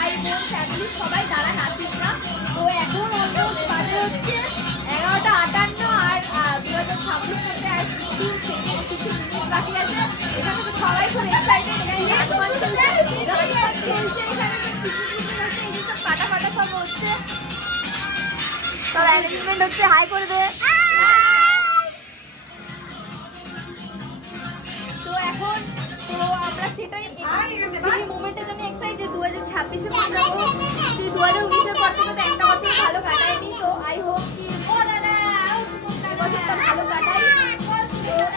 ভাই বোন ফ্যামিলি সবাই দাঁড়ান আছিস না। তো এখন অলমোস্ট বাজে হচ্ছে 11:58 আর 2026 করতে আর কিছু মিনিট বাকি আছে। এখানে তো সবাই খুব এক্সাইটেড, এখানে ডান্স চলছে, এখানে এই সব কাটা ফাটা সব হচ্ছে, সব অ্যারেঞ্জমেন্ট হচ্ছে। হাই করে দে। তো এখন তো আমরা সেটাই সেই মোমেন্টের জন্য এক্সাইটেড। 2026-এ পৌঁছে যাবো। সেই 2019-এর পর থেকে তো একটা বছর ভালো কাটায়নি। তো আই হোপ কি বছরটা ভালো কাটাই।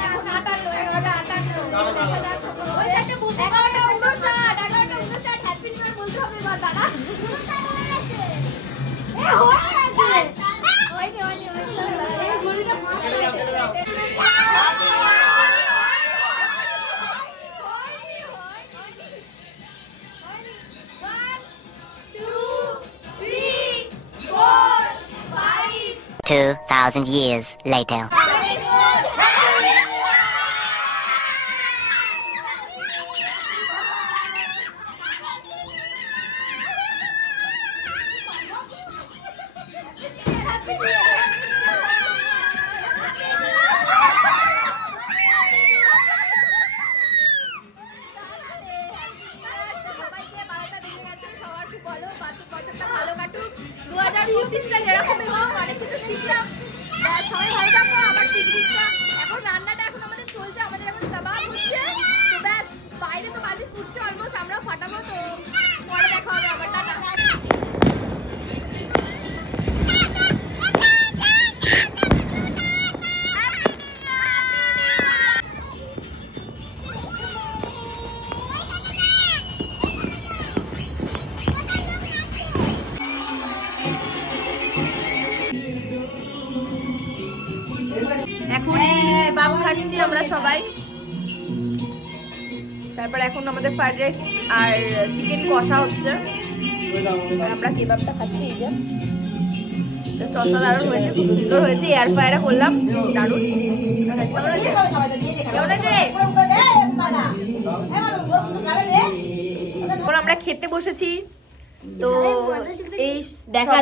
এখন 11:58 দেখা যাক। ওই সাইডে 11:59 হ্যাপি নিউ ইয়ার বলতে হবে এবার দাদা। Two 2,000 years later. ভালো কাটুক। 2025টা যেরকমই হোক, অনেক কিছু শিখলাম। সবাই ভালো থাকবো। আমার পিকনিকটা এখন রান্নাটা এখন আমাদের চলছে, আমাদের এখন কাবাব হচ্ছে। তো ব্যাস বাইরে তো বাজি ফুটছে অলমোস্ট, আমরা ফাটাবো। তো পরে দেখা হবে আবার, টাটা। এখন বাপ খাচ্ছি আমরা সবাই। তারপর এখন আমাদের ফ্রাইড রাইস আর চিকেন কষা হচ্ছে। আমরা কেবাবটা খাচ্ছি। এই যে জাস্ট অসাধারণ হয়েছে, খুব সুন্দর হয়েছে। এয়ার ফ্রায়ারে করলাম, দারুণ। এখন আমরা খেতে বসেছি। তো এই দেখা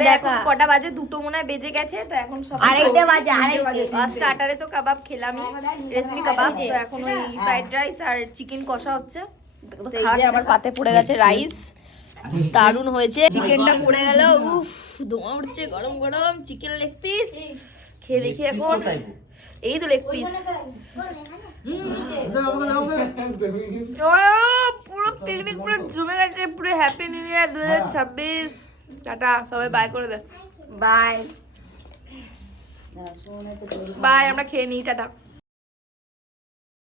কটা বাজে, 2টো মনে হয় বেজে গেছে। তো এখন আরেকটা বাজে, স্টার্টারে তো কাবাব খেলামই, রেশমি কাবাব। তো এখন ওই ফ্রাইড রাইস আর চিকেন কষা হচ্ছে। আমার পাতে পড়ে গেছে রাইস, দারুণ হয়েছে। চিকেনটা পড়ে গেল, উফ ধোঁয়া উঠছে, গরম গরম চিকেন লেগ পিস। খেয়ে দেখি এখন। এই তো লেগ পিস, পুরো পিকনিক পুরো জমে গেছে। পুরো হ্যাপি নিউ ইয়ার 2026। টাটা, সবাই বাই করে দে। বাই বাই, আমরা খেয়ে নিই, টাটা।